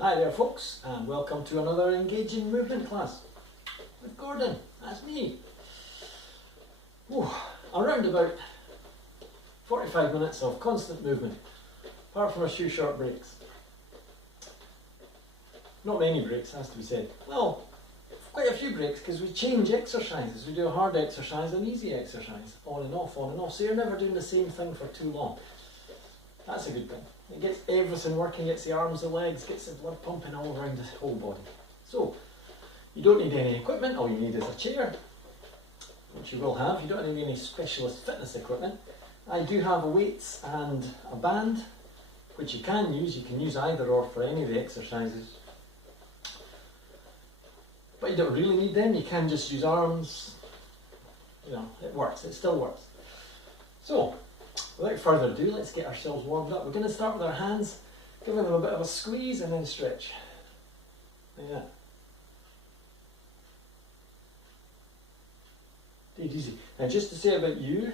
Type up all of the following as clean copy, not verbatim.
Hi there folks, and welcome to another engaging movement class with Gordon. That's me. Around about 45 minutes of constant movement, apart from a few short breaks. Not many breaks, has to be said. Well, quite a few breaks because we change exercises. We do a hard exercise and easy exercise, on and off, so you're never doing the same thing for too long. That's a good thing. It gets everything working, gets the arms, the legs, gets the blood pumping all around the whole body. So, you don't need any equipment, all you need is a chair, which you will have. You don't need any specialist fitness equipment. I do have weights and a band, which you can use. You can use either or for any of the exercises. But you don't really need them, you can just use arms. You know, it works, it still works. So, without further ado, let's get ourselves warmed up. We're going to start with our hands, giving them a bit of a squeeze and then stretch. Like that. Take it easy. Now just to say about you,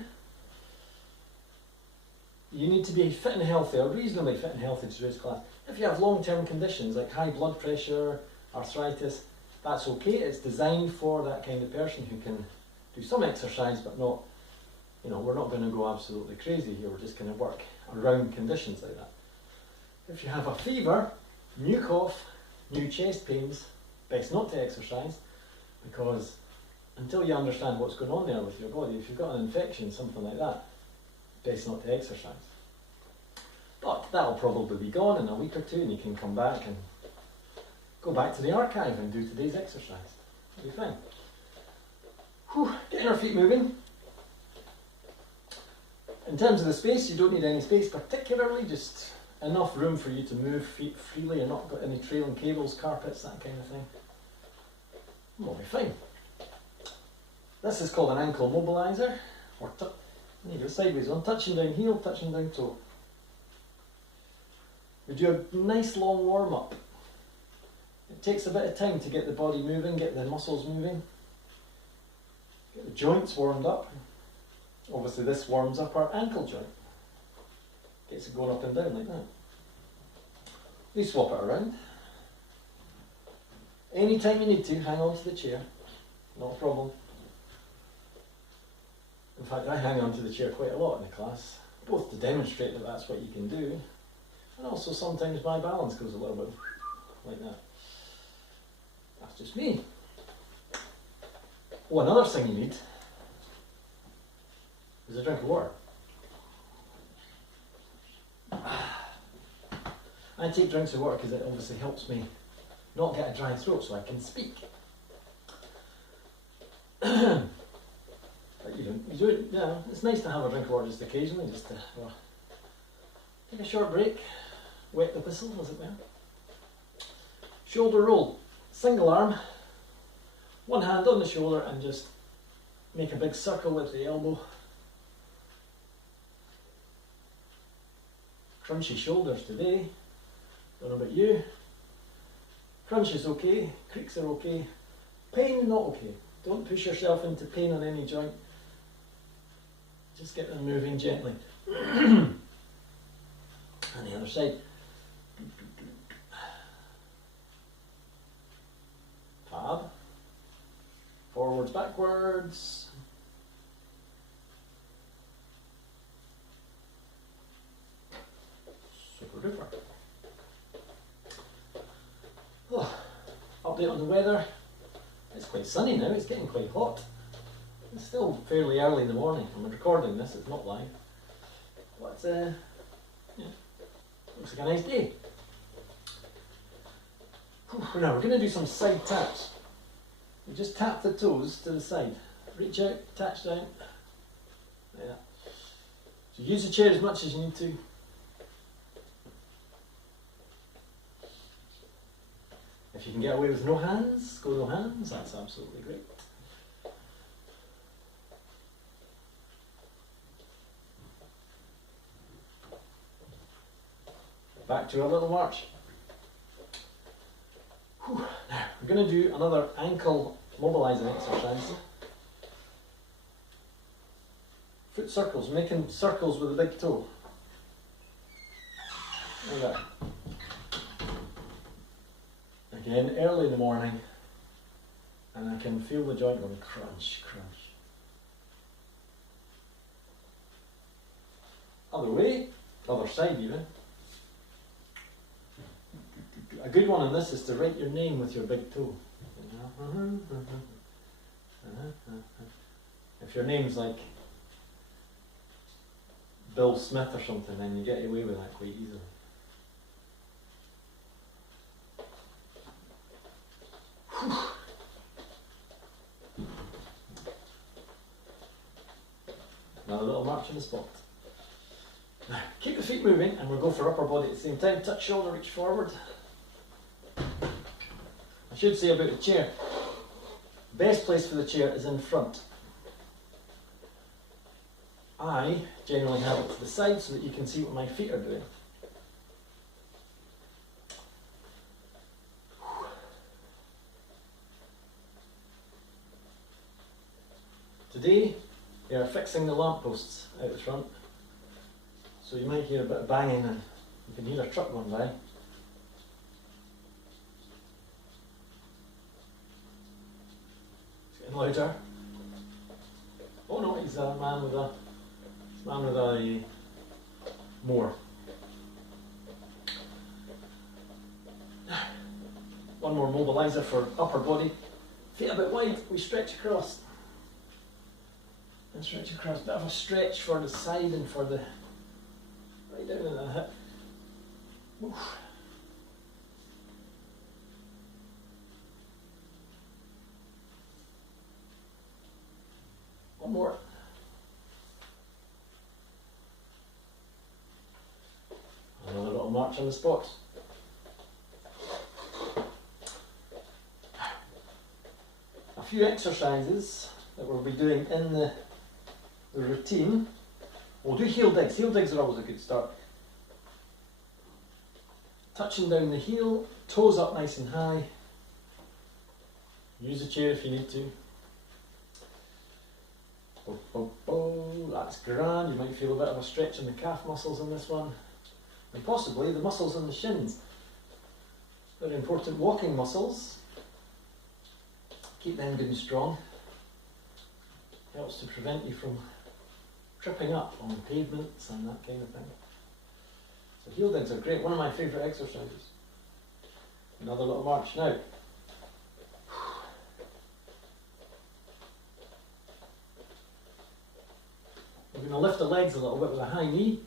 you need to be fit and healthy, or reasonably fit and healthy to do this class. If you have long-term conditions like high blood pressure, arthritis, that's okay. It's designed for that kind of person who can do some exercise but not, we're not going to go absolutely crazy here. We're just going to work around conditions like that. If you have a fever, new cough, new chest pains, best not to exercise, because until you understand what's going on there with your body, if you've got an infection, something like that, best not to exercise. But that'll probably be gone in a week or two and you can come back and go back to the archive and do today's exercise. It'll be fine. Getting our feet moving. In terms of the space, you don't need any space particularly, just enough room for you to move feet freely. You're not got any trailing cables, carpets, that kind of thing. We'll be fine. This is called an ankle mobiliser, or you go sideways one, touching down heel, touching down toe. We do a nice long warm up. It takes a bit of time to get the body moving, get the muscles moving, get the joints warmed up. Obviously this warms up our ankle joint. Gets it going up and down like that. We swap it around. Anytime you need to, hang on to the chair. Not a problem. In fact, I hang on to the chair quite a lot in the class, both to demonstrate that that's what you can do, and also sometimes my balance goes a little bit like that. That's just me. Oh, another thing you need is a drink of water. I take drinks of water because it obviously helps me not get a dry throat so I can speak. But it's nice to have a drink of water just occasionally, just to take a short break, wet the whistle as it were. Shoulder roll, single arm, one hand on the shoulder and just make a big circle with the elbow. Crunchy shoulders today, don't know about you. Crunch is okay, creaks are okay, pain not okay. Don't push yourself into pain on any joint. Just get them moving gently. And the other side. Fab. Forwards, backwards. Super duper. Update on the weather. It's quite sunny now, it's getting quite hot. It's still fairly early in the morning. I'm recording this, it's not live. But looks like a nice day. Now we're going to do some side taps. You just tap the toes to the side. Reach out, touch down. Like that. So use the chair as much as you need to. If you can get away with no hands, go no hands, that's absolutely great. Back to our little march. Now, we're going to do another ankle mobilising exercise. Foot circles, making circles with the big toe. Like that. Again, early in the morning, and I can feel the joint going crunch, crunch. Other way, other side even. A good one on this is to write your name with your big toe. If your name's like Bill Smith or something, then you get away with that quite easily. Another little march on the spot. Now, keep the feet moving and we'll go for upper body at the same time. Touch shoulder, reach forward. I should say about the chair. Best place for the chair is in front. I generally have it to the side so that you can see what my feet are doing. Today, they are fixing the lampposts out the front. So you might hear a bit of banging and you can hear a truck going by. It's getting louder. Oh no, he's a man with a mower. One more mobiliser for upper body. Feet a bit wide, we stretch across. And stretch across, bit of a stretch for the side and for the right down in the hip. Oof. One more. Another little march on the spot. A few exercises that we'll be doing in the routine. We'll do heel digs. Heel digs are always a good start. Touching down the heel, toes up nice and high. Use the chair if you need to. Oh, oh, oh, that's grand. You might feel a bit of a stretch in the calf muscles in this one. And possibly the muscles in the shins. Very important walking muscles. Keep them good and strong. Helps to prevent you from tripping up on pavements and that kind of thing. So heel digs are great, one of my favourite exercises. Another little march now. We're going to lift the legs a little bit with a high knee.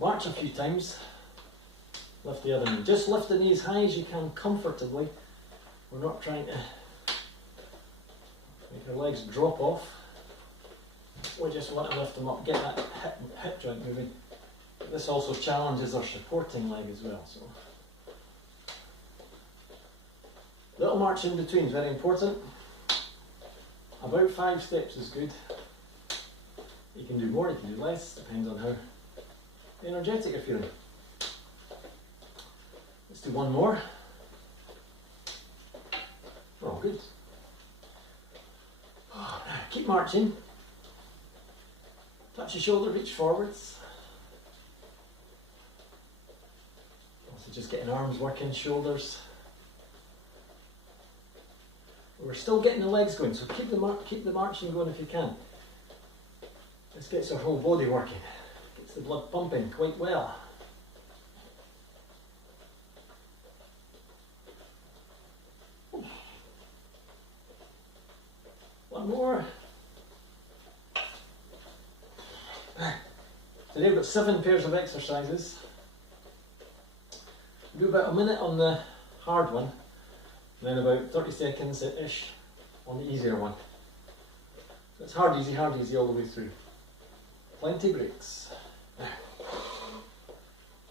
March a few times. Lift the other knee. Just lift the knee as high as you can comfortably. We're not trying to make your legs drop off. We just want to lift them up, get that hip joint moving. But this also challenges our supporting leg as well. So, little march in between is very important. About 5 steps is good. You can do more, you can do less, depends on how energetic you're feeling. Let's do one more. Oh, good. Keep marching. Touch your shoulder, reach forwards. Also just getting arms working, shoulders. We're still getting the legs going, so keep the marching going if you can. This gets our whole body working. Gets the blood pumping quite well. One more. Today we've got 7 pairs of exercises. Do about a minute on the hard one, then about 30 seconds-ish on the easier one. So it's hard, easy all the way through. Plenty breaks.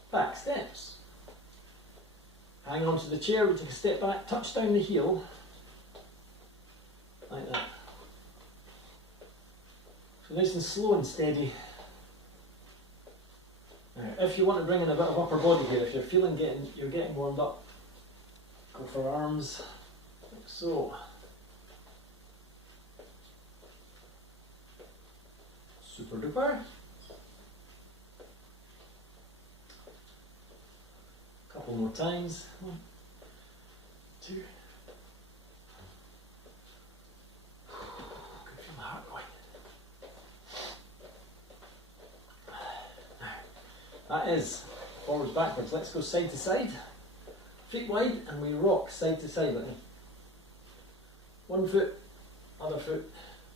Back steps. Hang on to the chair, we take a step back, touch down the heel, like that. So nice and slow and steady. If you want to bring in a bit of upper body here, if you're feeling you're getting warmed up, go for arms, like so. Super duper. Couple couple more times. 1, 2. Could feel my heart going. That is forwards, backwards. Let's go side to side. Feet wide, and we rock side to side. Like 1 foot, other foot,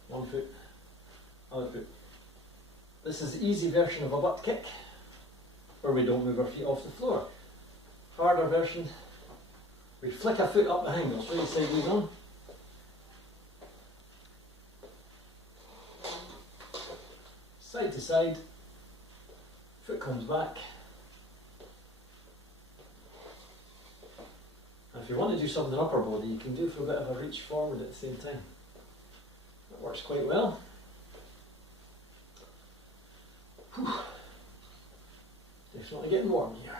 1 foot, other foot. This is the easy version of a butt kick, where we don't move our feet off the floor. Harder version, we flick a foot up behind us. Right side goes on. Side to side, foot comes back. And if you want to do something upper body, you can do for a bit of a reach forward at the same time. That works quite well. Whew. Definitely getting warm here.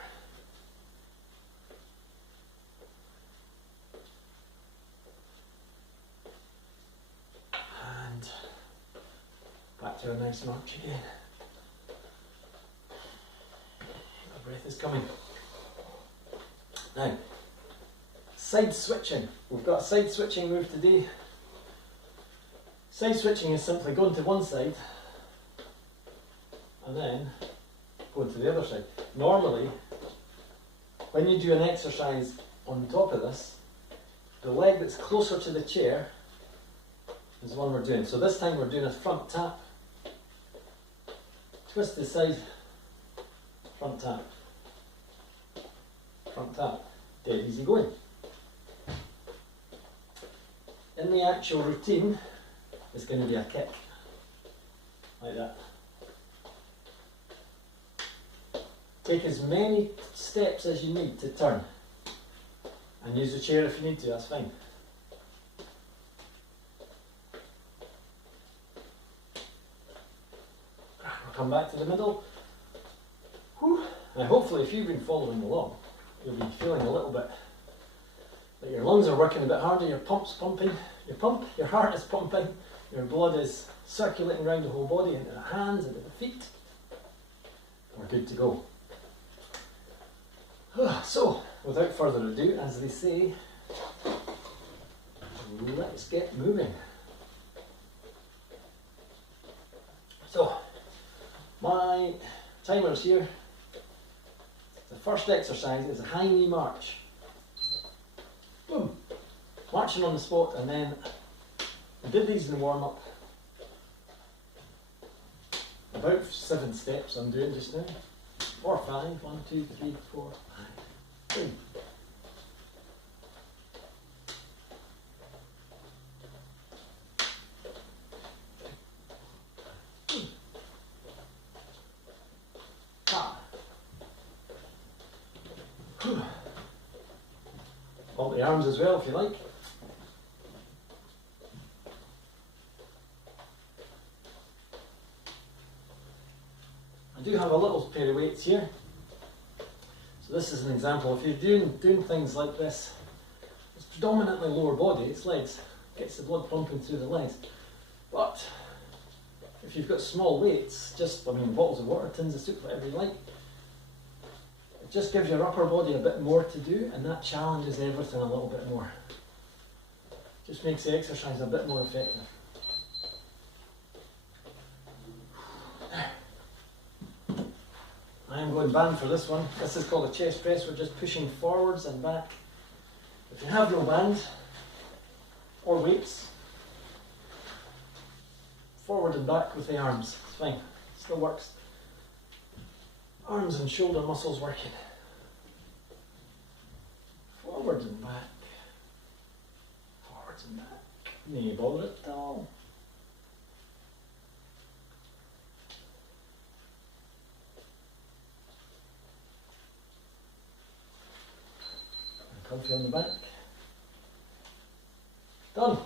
And back to a nice march again. The breath is coming. Now, side switching. We've got a side switching move today. Side switching is simply going to one side and then going to the other side. Normally, when you do an exercise on top of this, the leg that's closer to the chair is the one we're doing. So this time we're doing a front tap, twist to the side, front tap, front tap. Dead easy going. In the actual routine, it's going to be a kick, like that. Take as many steps as you need to turn, and use the chair if you need to, that's fine. We'll come back to the middle. Whew. And hopefully if you've been following along, you'll be feeling a little bit that your lungs are working a bit harder, your pump's pumping, your heart is pumping, your blood is circulating around the whole body, into the hands, into the feet. We're good to go. So, without further ado, as they say, let's get moving. So, my timer's here. The first exercise is a high knee march. Boom. Marching on the spot, and then we did these in the warm up. About 7 steps I'm doing just now. Or 5. 1, 2, 3, 4, 5. Boom. Hold the arms as well if you like. I do have a little pair of weights here. So this is an example. If you're doing things like this, it's predominantly lower body, it's legs. Gets the blood pumping through the legs. But if you've got small weights, bottles of water, tins of soup, whatever you like, it just gives your upper body a bit more to do, and that challenges everything a little bit more. Just makes the exercise a bit more effective. I am going band for this one. This is called a chest press. We're just pushing forwards and back. If you have no band or weights, forward and back with the arms. It's fine. It still works. Arms and shoulder muscles working. Forward and back. Forwards and back. No bother at all. Comfy on the back. Done.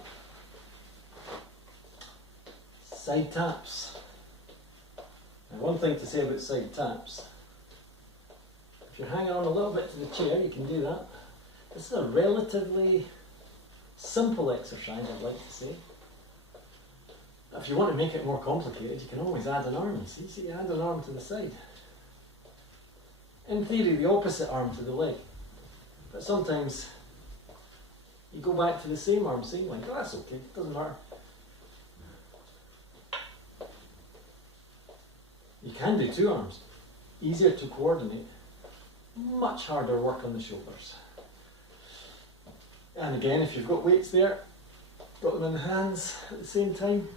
Side taps. Now, one thing to say about side taps, if you're hanging on a little bit to the chair, you can do that. This is a relatively simple exercise, I'd like to say. If you want to make it more complicated, you can always add an arm. See, you add an arm to the side. In theory, the opposite arm to the leg. But sometimes you go back to the same arm, same length. Oh, that's okay, doesn't matter. You can do two arms. Easier to coordinate. Much harder work on the shoulders. And again, if you've got weights there, got them in the hands at the same time,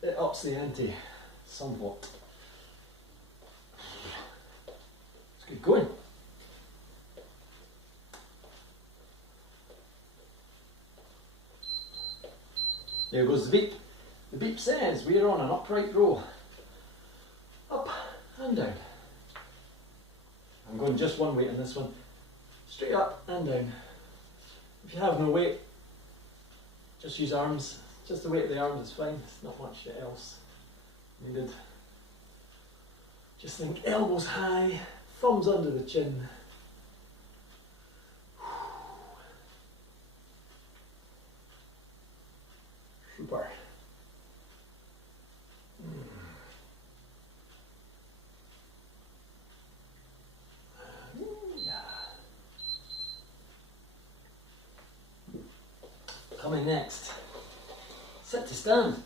it ups the ante somewhat. Let's get going. There goes the beep. The beep says we are on an upright row. Up and down. I'm going just one weight in this one. Straight up and down. If you have no weight, just use arms. Just the weight of the arms is fine. It's not much else needed. Just think elbows high, thumbs under the chin. Super. Coming next, sit to stand.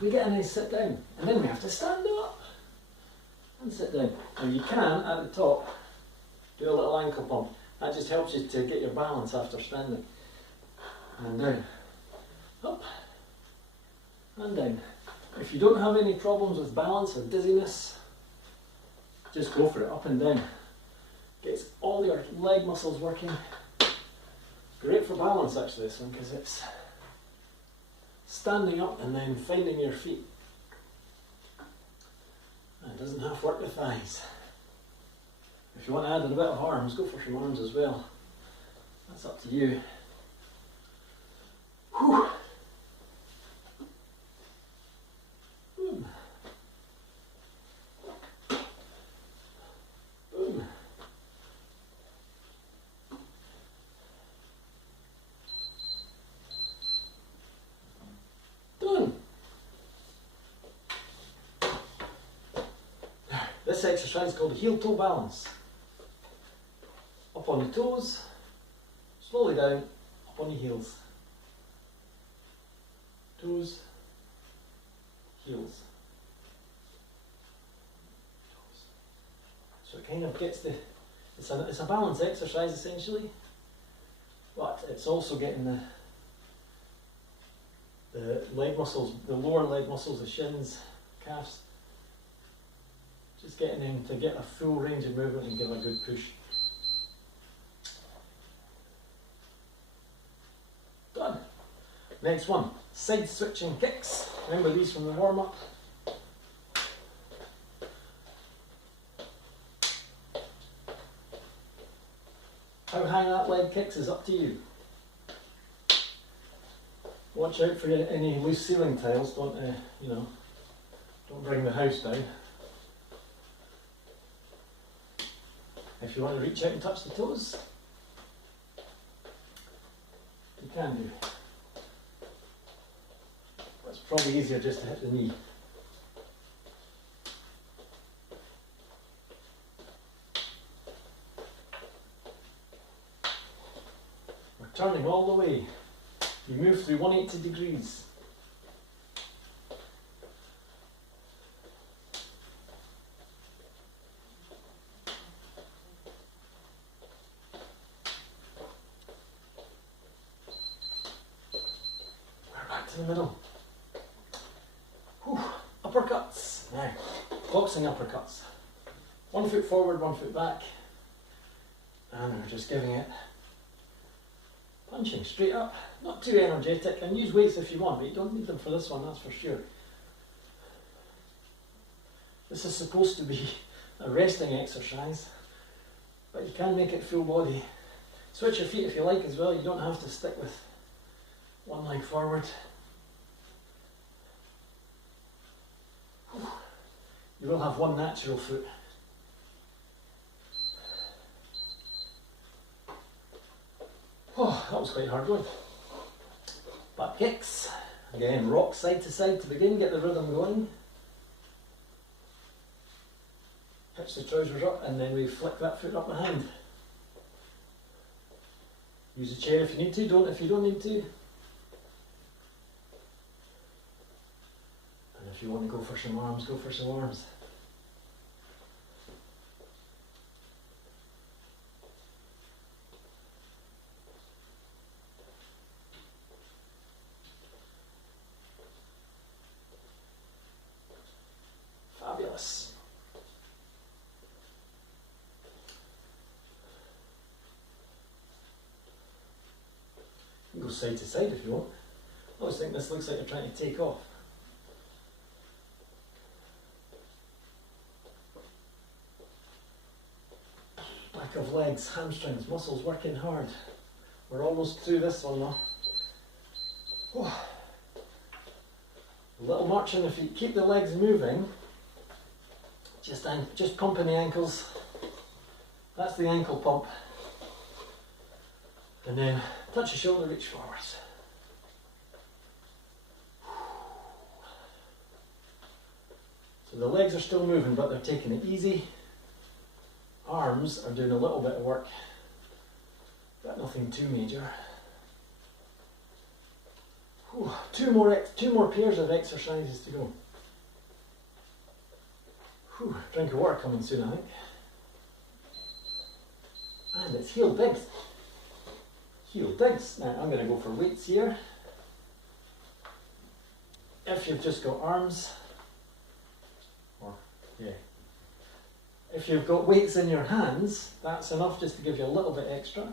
We get a nice sit down, and then we have to stand up and sit down. Now you can, at the top, do a little ankle pump. That just helps you to get your balance after standing. And down, up and down. If you don't have any problems with balance or dizziness, just go for it, up and down. Gets all your leg muscles working. Great for balance actually, this one, because it's standing up and then finding your feet. And it doesn't have to work the thighs. If you want to add in a bit of arms, go for some arms as well. That's up to you. Whew. Boom. Boom. Done. This exercise is called the heel-toe balance. Up on the toes, slowly down, up on your heels. Toes, heels. Toes. So it kind of gets the, it's a balance exercise essentially, but it's also getting the leg muscles, the lower leg muscles, the shins, calves, just getting them to get a full range of movement and give a good push. Done. Next one, side switching kicks. Remember these from the warm-up? How high that leg kicks is up to you. Watch out for any loose ceiling tiles, don't bring the house down. If you want to reach out and touch the toes, you can do. But it's probably easier just to hit the knee. We're turning all the way. You move through 180 degrees. We're back to the middle. Whew. Uppercuts. Now, boxing uppercuts. 1 foot forward, 1 foot back. And we're just giving it punching straight up, not too energetic, and use weights if you want, but you don't need them for this one, that's for sure. This is supposed to be a resting exercise, but you can make it full body. Switch your feet if you like as well, you don't have to stick with one leg forward. You will have one natural foot. Oh, that was quite hard going. Butt kicks. Again, rock side to side to begin, get the rhythm going. Hitch the trousers up and then we flick that foot up behind. Use the chair if you need to, don't if you don't need to. And if you want to go for some arms, go for some arms. Fabulous. You can go side to side if you want. I always think this looks like you're trying to take off. Back of legs, hamstrings, muscles working hard. We're almost through this one now. Oh. A little march on the feet. Keep the legs moving. Just pumping the ankles. That's the ankle pump. And then touch the shoulder, reach forwards. So the legs are still moving, but they're taking it easy. Arms are doing a little bit of work, but nothing too major. Whew. Two more pairs of exercises to go. Whew. Drink of water coming soon, I think. And it's heel digs. Heel digs. Now I'm going to go for weights here. If you've just got arms, if you've got weights in your hands, that's enough just to give you a little bit extra.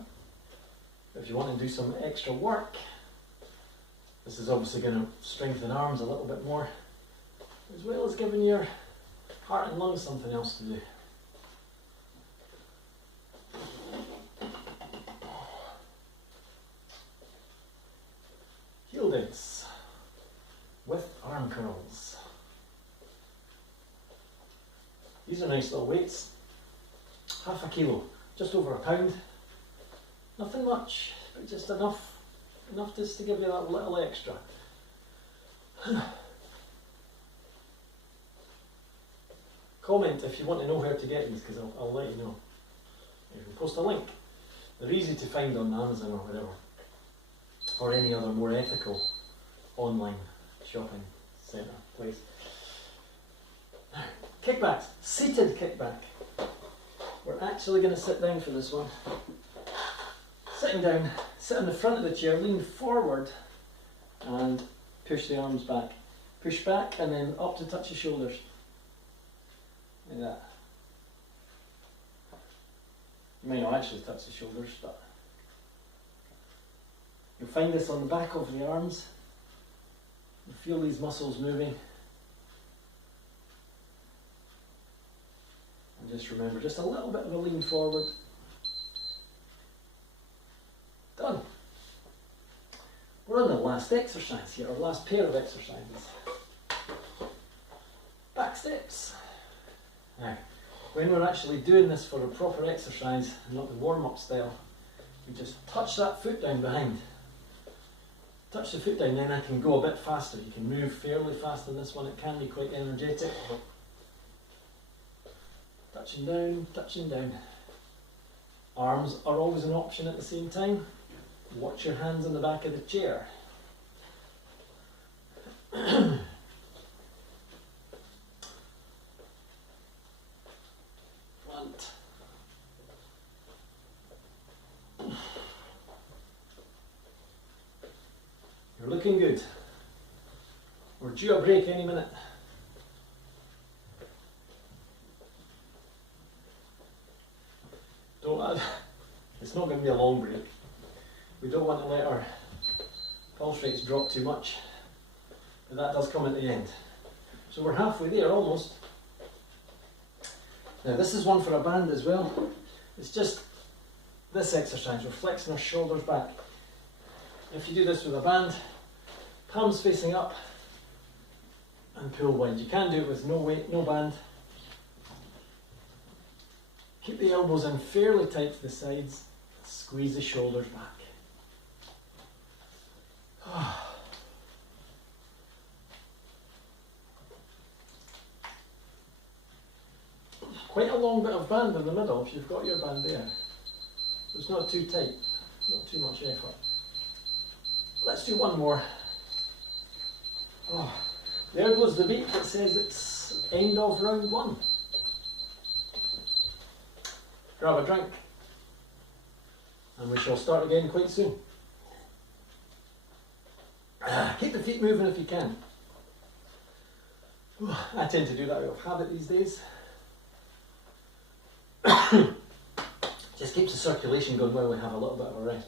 If you want to do some extra work, this is obviously going to strengthen arms a little bit more, as well as giving your heart and lungs something else to do. Heel digs with arm curls. These are nice little weights. Half a kilo, just over a pound. Nothing much, but just enough just to give you that little extra. Comment if you want to know where to get these, because I'll let you know. You can post a link. They're easy to find on Amazon or whatever, or any other more ethical online shopping centre place. Kickbacks, seated kickback. We're actually going to sit down for this one. Sitting down, sit on the front of the chair, lean forward and push the arms back. Push back and then up to touch the shoulders. Like that. You may not actually touch the shoulders, but you'll find this on the back of the arms. You feel these muscles moving. And just remember, just a little bit of a lean forward. Done. We're on the last exercise here, our last pair of exercises. Back steps. Now, when we're actually doing this for a proper exercise, not the warm-up style, we just touch that foot down behind. Touch the foot down, then I can go a bit faster. You can move fairly fast in this one, it can be quite energetic. Touching down, touching down. Arms are always an option at the same time. Watch your hands on the back of the chair. Front. You're looking good. We're due a break any minute. It's not going to be a long break. We don't want to let our pulse rates drop too much, but that does come at the end. So we're halfway there, almost. Now this is one for a band as well. It's just this exercise, we're flexing our shoulders back. If you do this with a band, palms facing up and pull wide. You can do it with no weight, no band. Keep the elbows in fairly tight to the sides. Squeeze the shoulders back. Quite a long bit of band in the middle if you've got your band there. It's not too tight, not too much effort. Let's do one more. Oh, there goes the beep that says it's end of round 1. Grab a drink, and we shall start again quite soon. Keep the feet moving if you can. I tend to do that out of habit these days. Just keeps the circulation going while we have a little bit of a rest.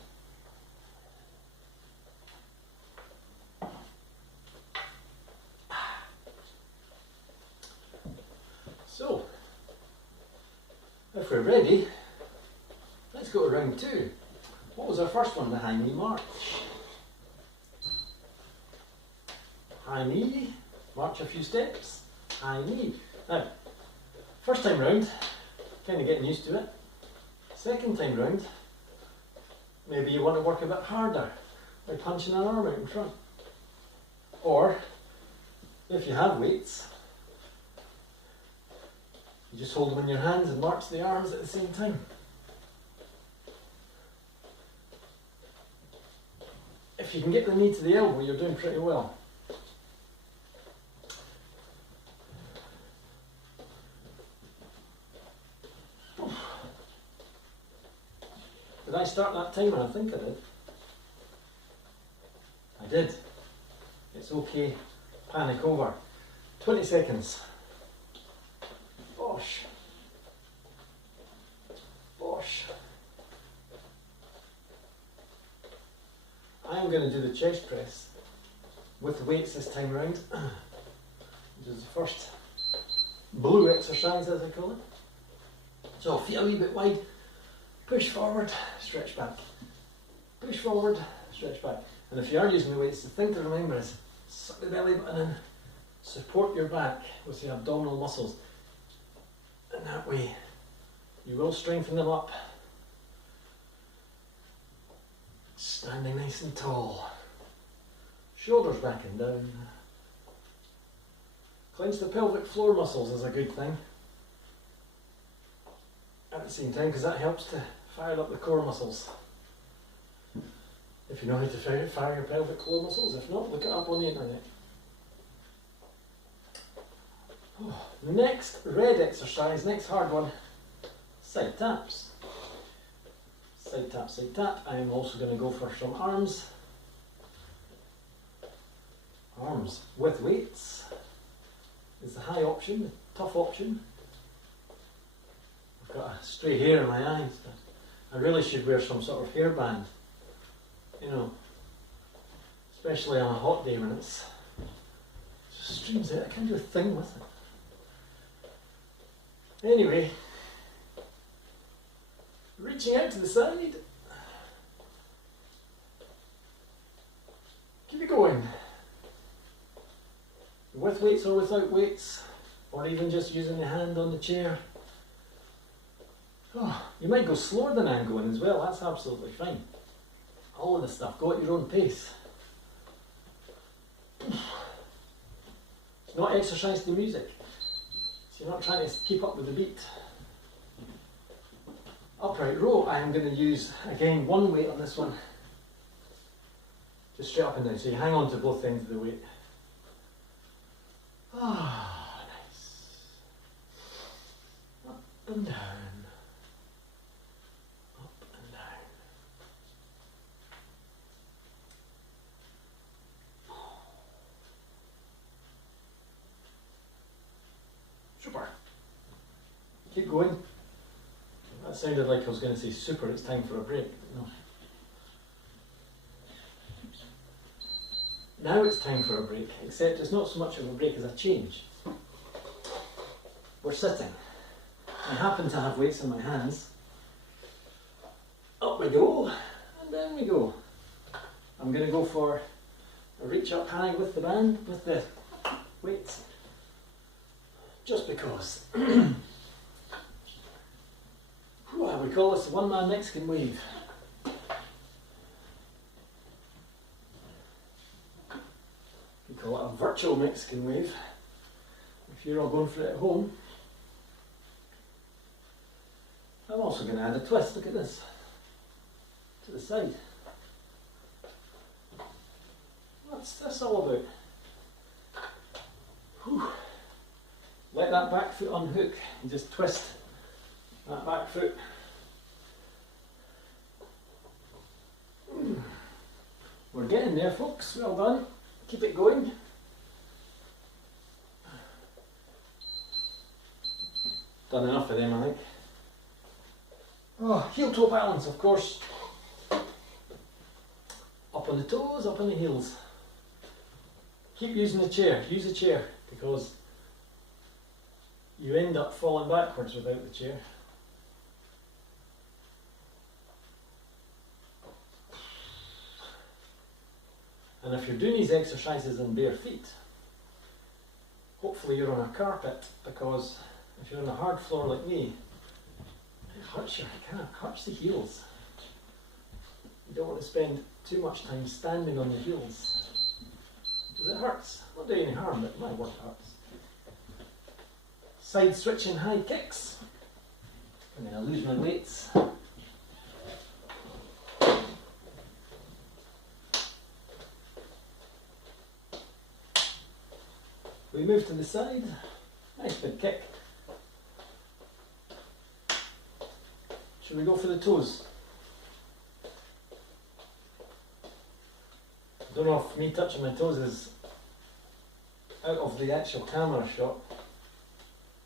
So, if we're ready, let's go to round 2. What was our first one? The high knee march. High knee, march a few steps, high knee. Now, first time round, kind of getting used to it. Second time round, maybe you want to work a bit harder by punching an arm out in front. Or, if you have weights, you just hold them in your hands and march the arms at the same time. If you can get the knee to the elbow, you're doing pretty well. Did I start that timer? I think I did. I did. It's okay. Panic over. 20 seconds. Bosh. Bosh. I'm going to do the chest press with weights this time around, which is the first blue exercise, as I call it. So feet a wee bit wide. Push forward, stretch back. Push forward, stretch back. And if you are using the weights, the thing to remember is suck the belly button in, support your back with the abdominal muscles. And that way, you will strengthen them up. Standing nice and tall. Shoulders back and down. Clench the pelvic floor muscles is a good thing. At the same time, because that helps to fire up the core muscles. If you know how to fire your pelvic floor muscles, if not, look it up on the internet. Oh, next red exercise, next hard one, side taps. Side tap, side tap. I am also going to go for some arms. Arms with weights is the high option, the tough option. I've got a stray hair in my eyes. I really should wear some sort of hairband, you know, especially on a hot day when it's streams out. I can't do a thing with it. Anyway, reaching out to the side. Keep it going. With weights or without weights, or even just using the hand on the chair. Oh, you might go slower than I'm going as well, that's absolutely fine. All of this stuff, go at your own pace. It's not exercise to music, so you're not trying to keep up with the beat. Upright row, I am going to use, again, one weight on this one. Just straight up and down, so you hang on to both ends of the weight. Ah, nice. Up and down. Up and down. Super. Keep going. That sounded like I was going to say super, it's time for a break. No. Now it's time for a break, except it's not so much of a break as a change. We're sitting. I happen to have weights in my hands. Up we go, and down we go. I'm going to go for a reach up high with the band, with the weights. Just because. We call this the one-man Mexican wave. We call it a virtual Mexican wave. If you're all going for it at home. also going to add a twist, look at this, to the side. What's this all about? Whew. Let that back foot unhook and just twist that back foot. We're getting there, folks, well done. Keep it going. Done enough of them, I think. Oh, heel toe balance, of course. Up on the toes, up on the heels. Keep using the chair, use the chair, because you end up falling backwards without the chair. And if you're doing these exercises in bare feet, hopefully you're on a carpet, because if you're on a hard floor like me, it hurts you, it kind of hurts the heels. You don't want to spend too much time standing on your heels, because it hurts. Not doing any harm, but my word, it hurts. Side switching high kicks. And then I lose my weights. We move to the side. Nice big kick. Should we go for the toes? I don't know if me touching my toes is out of the actual camera shot.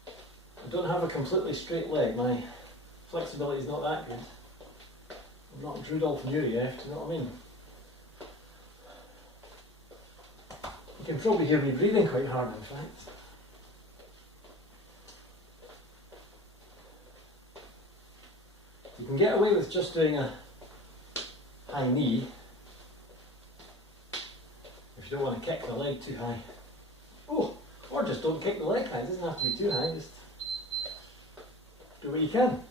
I don't have a completely straight leg. My flexibility is not that good. I'm not Rudolph Nureyev, do you know what I mean? You can probably hear me breathing quite hard, in fact. You can get away with just doing a high knee if you don't want to kick the leg too high. Oh, or just don't kick the leg high, it doesn't have to be too high, just do what you can.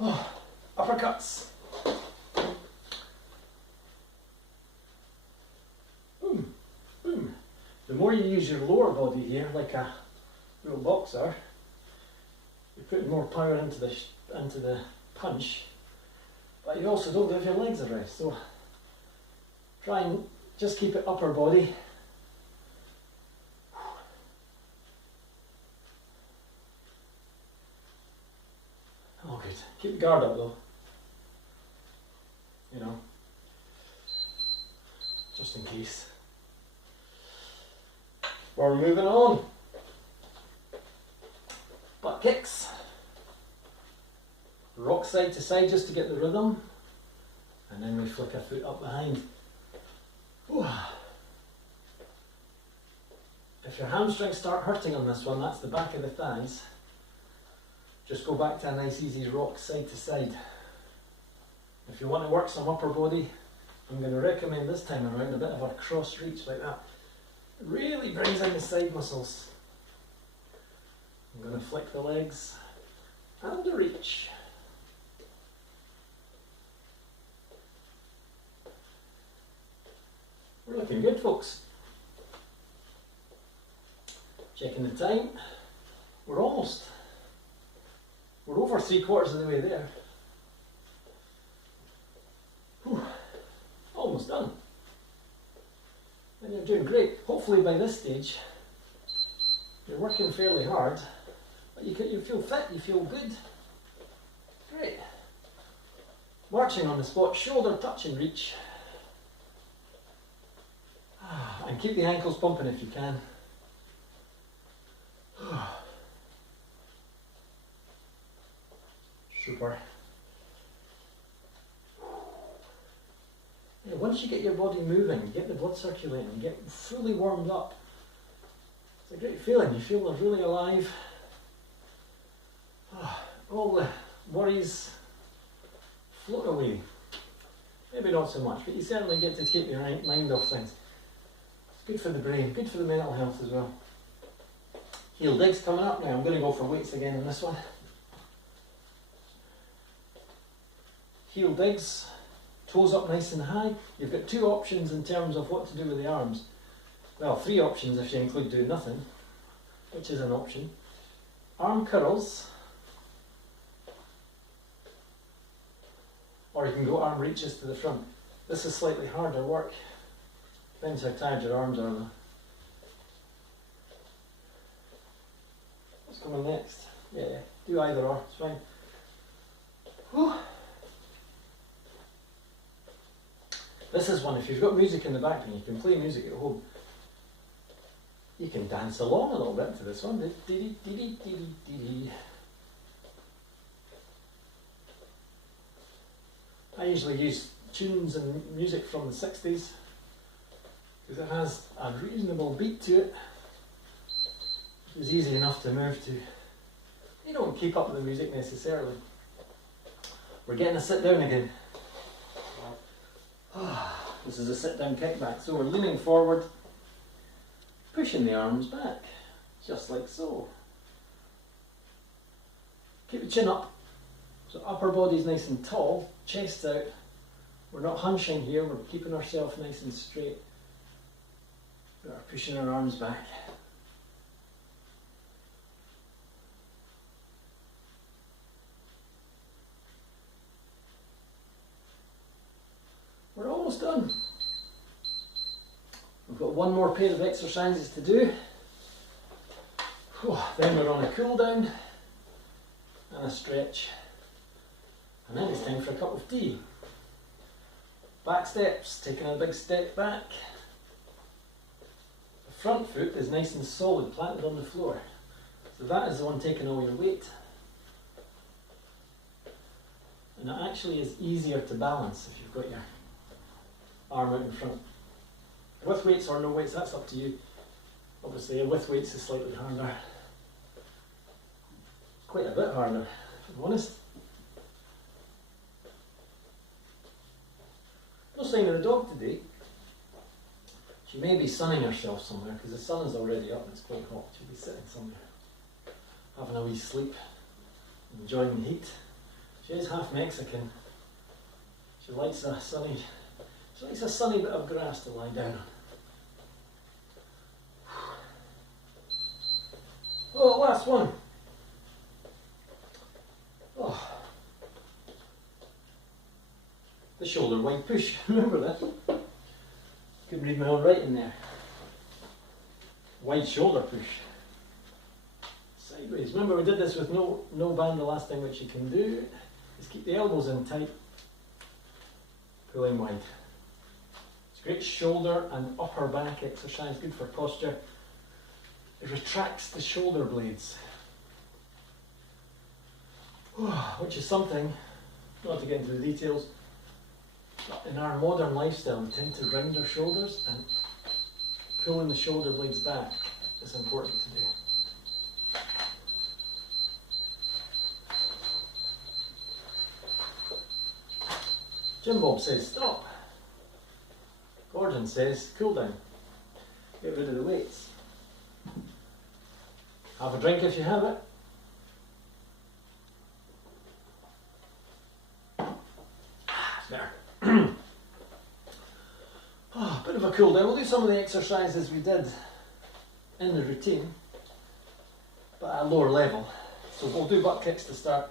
Oh, uppercuts. Boom, boom. The more you use your lower body here, like a real boxer, you're putting more power into the punch, but you also don't give your legs a rest. So try and just keep it upper body. Oh, good. Keep the guard up though. You know, just in case. We're moving on. Butt kicks. Rock side to side just to get the rhythm. And then we flick a foot up behind. Ooh. If your hamstrings start hurting on this one, that's the back of the thighs. Just go back to a nice easy rock side to side. If you want to work some upper body, I'm going to recommend this time around a bit of a cross reach like that. It really brings in the side muscles. I'm going to flick the legs and the reach. We're looking good, folks. Checking the time. We're over 3/4 of the way there. Whew. Almost done. And you're doing great. Hopefully by this stage, you're working fairly hard, but you feel fit, you feel good. Great. Marching on the spot, shoulder touch and reach. And keep the ankles pumping if you can. Super. Yeah, once you get your body moving, you get the blood circulating, you get fully warmed up, it's a great feeling. You feel really alive. All the worries float away. Maybe not so much, but you certainly get to keep your mind off things. It's good for the brain, good for the mental health as well. Heel digs coming up now. I'm going to go for weights again on this one. Heel digs, toes up nice and high. You've got two options in terms of what to do with the arms. Well, three options if you include doing nothing, which is an option. Arm curls, Or you can go arm reaches to the front. This is slightly harder work. Depends how tired your arms are though. What's coming next? Yeah, do either or, it's fine. Whew. This is one, if you've got music in the background, you can play music at home. You can dance along a little bit to this one. I usually use tunes and music from the 60s because it has a reasonable beat to it. It was easy enough to move to. You don't keep up with the music necessarily. We're getting a sit down again. This is a sit down kickback. So we're leaning forward, pushing the arms back, just like so. Keep the chin up. So upper body's nice and tall, chest out. We're not hunching here, we're keeping ourselves nice and straight. We are pushing our arms back. We're almost done. We've got one more pair of exercises to do. Then we're on a cool down and a stretch. And then it's time for a cup of tea. Back steps, taking a big step back. The front foot is nice and solid, planted on the floor. So that is the one taking all your weight. And it actually is easier to balance if you've got your arm out in front. With weights or no weights, that's up to you. Obviously with weights is slightly harder. Quite a bit harder, if I'm honest. No sign of the dog today. She may be sunning herself somewhere because the sun is already up and it's quite hot. She'll be sitting somewhere, having a wee sleep, enjoying the heat. She is half Mexican. She likes a sunny bit of grass to lie down on. Oh, last one. Oh. The shoulder wide push. Remember that? Couldn't read my own writing there. Wide shoulder push. Sideways. Remember we did this with no band the last time. What you can do is keep the elbows in tight, pulling wide. It's great shoulder and upper back exercise, good for posture. It retracts the shoulder blades, which is something, not to get into the details, but in our modern lifestyle we tend to round our shoulders, and pulling the shoulder blades back is important to do. Jim Bob says stop. Gordon says cool down. Get rid of the weights. Have a drink if you have it. It's better. Bit of a cool down. We'll do some of the exercises we did in the routine, but at a lower level. So we'll do butt kicks to start.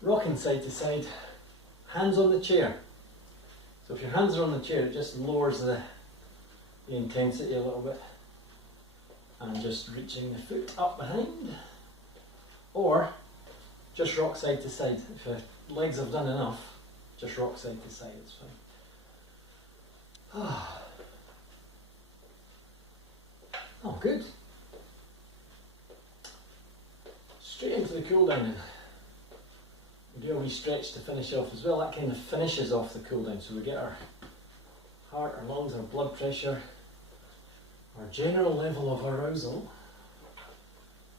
Rocking side to side. Hands on the chair. So if your hands are on the chair, it just lowers the intensity a little bit. And just reaching the foot up behind. Or just rock side to side. If your legs have done enough, just rock side to side, it's fine. Oh, good. Straight into the cool down then. We do a wee stretch to finish off as well. That kind of finishes off the cool down. So we get our heart, our lungs, our blood pressure, our general level of arousal.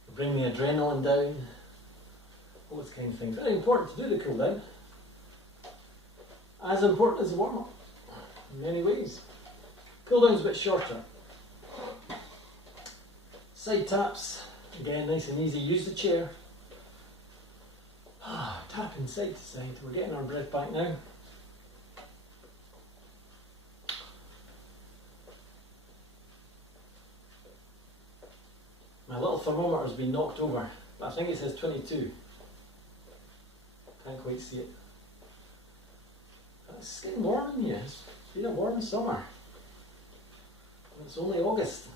We bring the adrenaline down. All this kind of thing. Very important to do the cool down. As important as the warm up in many ways. Cool down's a bit shorter. Side taps, again nice and easy. Use the chair. Tapping side to side. We're getting our breath back now. My little thermometer has been knocked over, but I think it says 22. Can't quite see it. It's getting warm in here. It's been a warm summer. It's only August.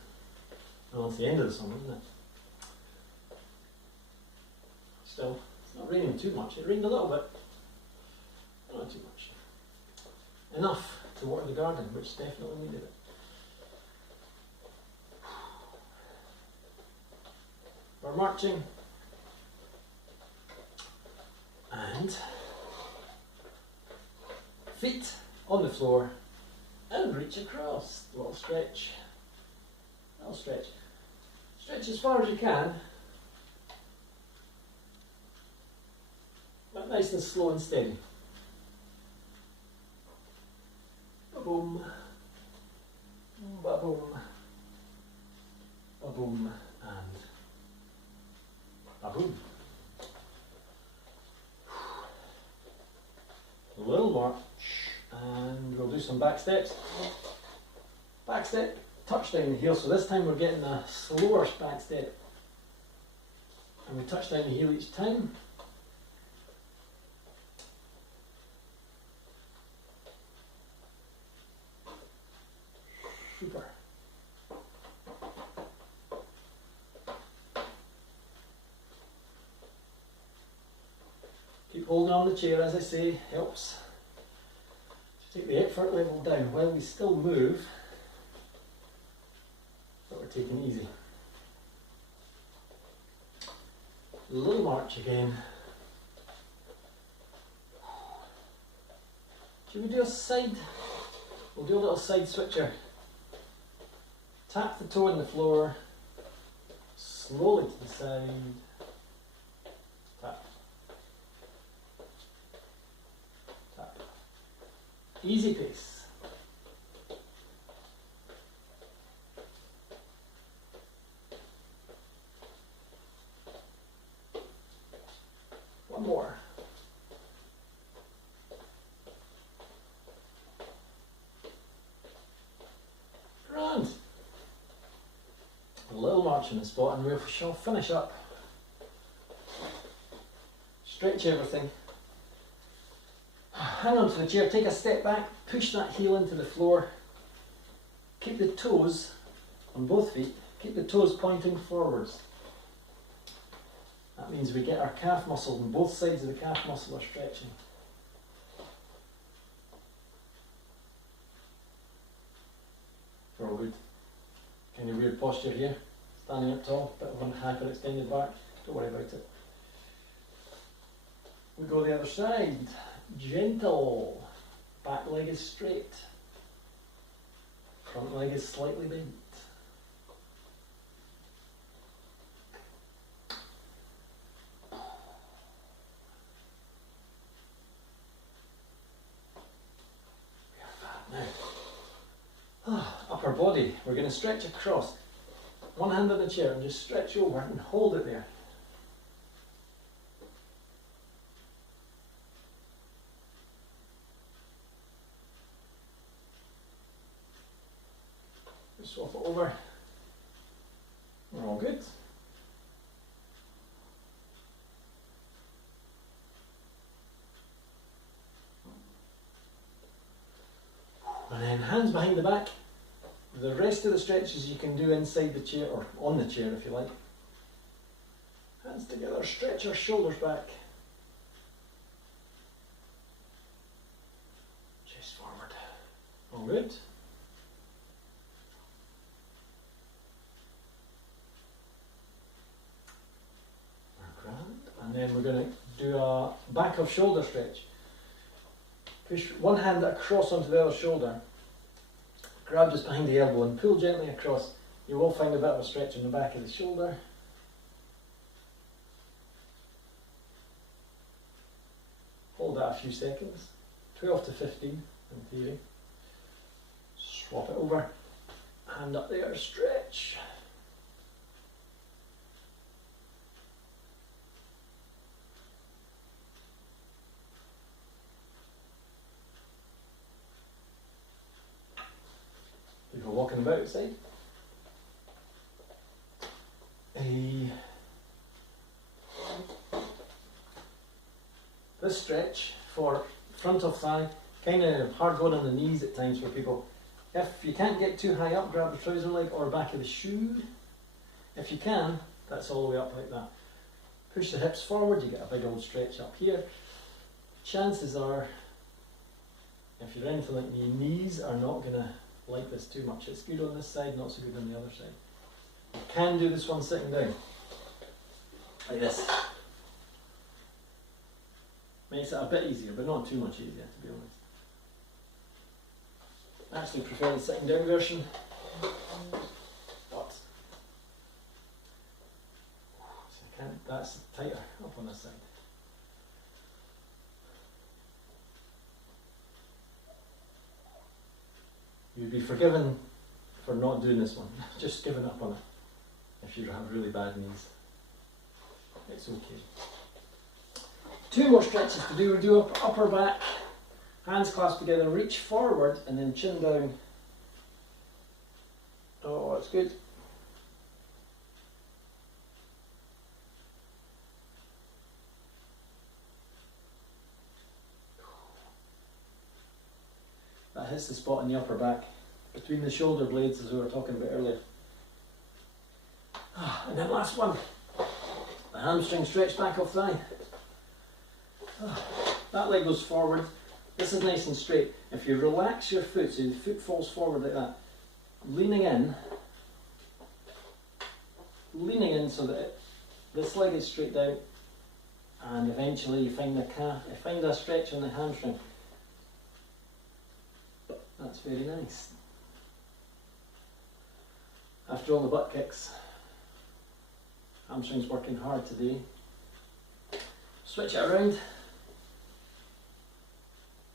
Well, it's the end of the summer, isn't it? Still, it's not raining too much. It rained a little bit. Not too much. Enough to water the garden, which definitely needed it. We're marching. And feet on the floor and reach across. A little stretch. A little stretch. Stretch as far as you can. But nice and slow and steady. Ba-boom. Ba-boom. Ba-boom. And ba-boom. A little more. And we'll do some back steps. Back step, touch down the heel. So this time we're getting a slower back step. And we touch down the heel each time. Super. Keep holding on the chair, as I say, helps. Take the effort level down while we still move, but we're taking it easy. A little march again. Should we do a side? We'll do a little side switcher. Tap the toe on the floor, slowly to the side. Tap. Tap. Easy pace. One more. Grand. A little march in the spot and we shall finish up. Stretch everything. Hang on to the chair, take a step back, push that heel into the floor. Keep the toes on both feet, keep the toes pointing forwards. That means we get our calf muscles and both sides of the calf muscle are stretching. We're all good. Kind of weird posture here, standing up tall, bit of a hyper extended back, don't worry about it. We go the other side, gentle, back leg is straight, front leg is slightly bent. We are fat now. Upper body, we're going to stretch across. One hand on the chair and just stretch over and hold it there. Swap it over. We're all good. And then hands behind the back. The rest of the stretches you can do inside the chair or on the chair if you like. Hands together, stretch our shoulders back. Chest forward. All good. And then we're going to do a back of shoulder stretch. Push one hand across onto the other shoulder. Grab just behind the elbow and pull gently across. You will find a bit of a stretch in the back of the shoulder. Hold that a few seconds. 12 to 15 in theory. Swap it over. Hand up there, stretch. People walking about outside. This stretch for front of thigh kind of hard going on the knees at times for people. If you can't get too high up, grab the trouser leg or back of the shoe. If you can, that's all the way up like that. Push the hips forward, you get a big old stretch up here. Chances are, if you're anything like me, your knees are not going to like this too much. It's good on this side, not so good on the other side. You can do this one sitting down, like this. Makes it a bit easier, but not too much easier, to be honest. I actually prefer the sitting down version. But that's tighter up on this side. You'd be forgiven for not doing this one, just giving up on it if you have really bad knees. It's okay. 2 more stretches to do. We'll do upper back, hands clasped together, reach forward and then chin down. Oh, that's good. That hits the spot in the upper back, between the shoulder blades as we were talking about earlier. And then last one, the hamstring stretch back off thigh. That leg goes forward. This is nice and straight. If you relax your foot, so the foot falls forward like that, leaning in so that this leg is straight down, and eventually you find a stretch on the hamstring. That's very nice. After all the butt kicks, hamstring's working hard today. Switch it around.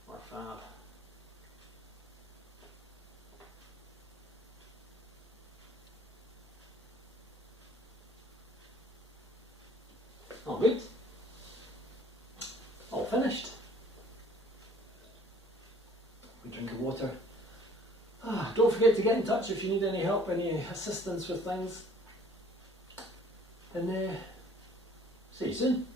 More fab. All good. All finished. A drink of water. Don't forget to get in touch if you need any help, any assistance with things. And see you soon.